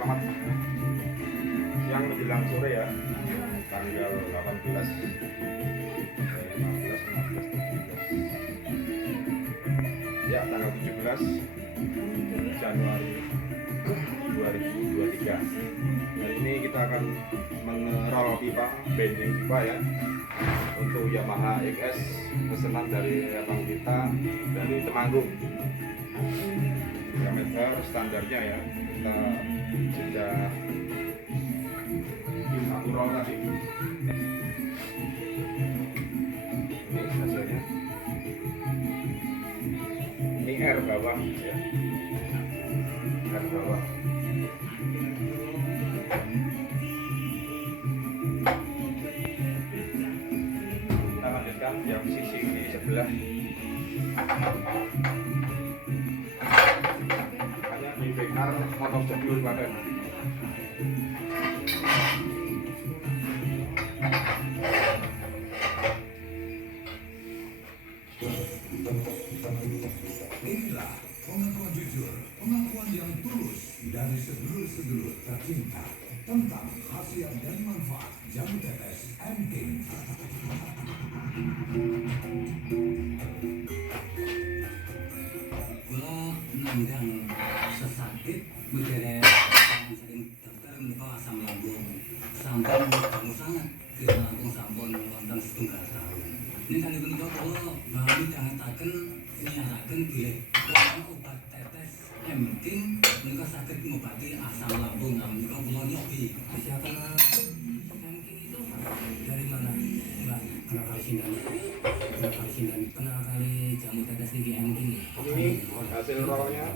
selamat siang menjelang sore ya, tanggal 18, 15, 16, 17 ya, tanggal 17 Januari 2023. Hari ini kita akan mengerol pipa, bending pipa ya, untuk Yamaha XS pesanan dari abang kita dari Temanggung. Diameter standarnya ya, kita sudah akurol tadi. Ini hasilnya, ini R bawah ya, R bawah. Kita lanjutkan yang sisi ini sebelah. Hanya di BKR motor jadul Klaten. Inilah pengakuan jujur, pengakuan yang tulus dari sedulur-sedulur tercinta tentang khasiat dan manfaat jamu tetes M-King. Kula nandang sesakit bedere sering dokter menika asam lambung. Sampun dangu sangat kira langkung sampun wonten setunggal tahun. Ini kali menika kula bali dangetaken nyaraken bilih obat tetes M-King menika saged ngobati asam lambung. Menika kula nyobi. Siapa M-King itu dari mana? Mbak, kenal kali sindan. Kenal kali jamu tetes iki M-King. Ini hasil rolnya